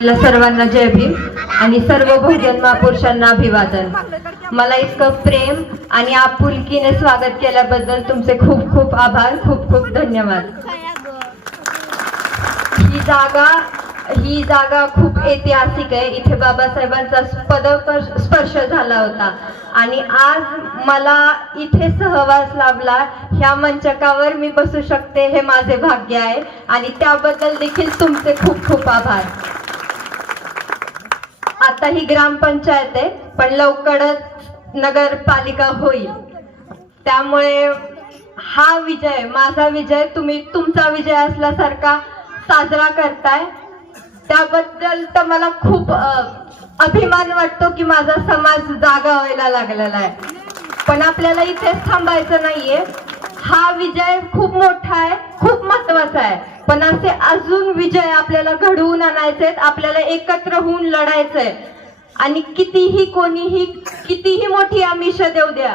सर्वांना जय भीम आणि सर्व बहुजन महापुरुषांना अभिवादन। मला इतकं प्रेम आणि आपुलकीने स्वागत केल्याबद्दल तुमचे खूप खूप आभार, खूप खूप धन्यवाद। ही जागा खूप ऐतिहासिक आहे। इथे बाबासाहेबांचा स्पर्श झाला होता आणि आज मला इथे सहवास लाभला। ह्या मंचकावर मी बसू शकते हे माझे भाग्य आहे आणि त्याबद्दल देखील तुमचे खूप खूप आभार। आता ही ग्रामपंचायत आहे पण लवकरच नगरपालिका होईल, त्यामुळे हा विजय माझा विजय तुम्ही तुमचा विजय असल्यासारखा साजरा करताय, त्याबद्दल तर मला खूप अभिमान वाटतो की माझा समाज जागा व्हायला लागलेला आहे। पण आपल्याला इथेच थांबायचं नाहीये। हा विजय खूप मोठा आहे, खूप महत्वाचा आहे, पण असे अजून विजय आपल्याला घडवून आणायचे, आपल्याला एकत्र होऊन लढायचंय आणि कितीही मोठी आमिष देऊ द्या,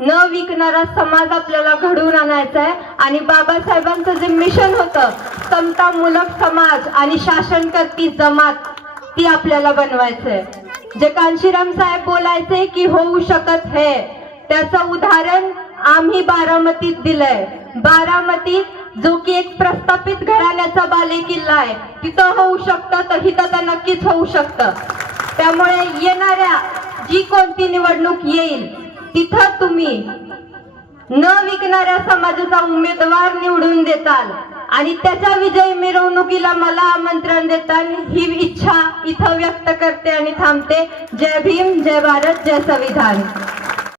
न विकणारा समाज आपल्याला घडवून आणायचा आहे। आणि बाबासाहेबांचं जे मिशन होतं समतामूलक समाज आणि शासनकर्ती जमात, ती आपल्याला बनवायचंय। जे कांशीराम साहेब बोलायचे की होऊ शकत है, त्याचं उदाहरण आम्ही बारामतीत दिलंय। बारामतीत जो की एक प्रस्थापित घराण्याचा बालेकिल्ला आहे, तिथं होऊ शकतं तर इथं तर नक्कीच होऊ शकतं। त्यामुळे येणाऱ्या जी कोणती निवडणूक येईल तिथं तुम्ही न विकणाऱ्या समाजाचा उमेदवार निवडून देताल आणि त्याच्या विजयी मिरवणुकीला मला आमंत्रण देताल, ही इच्छा इथं व्यक्त करते आणि थांबते। जय भीम, जय भारत, जय संविधान।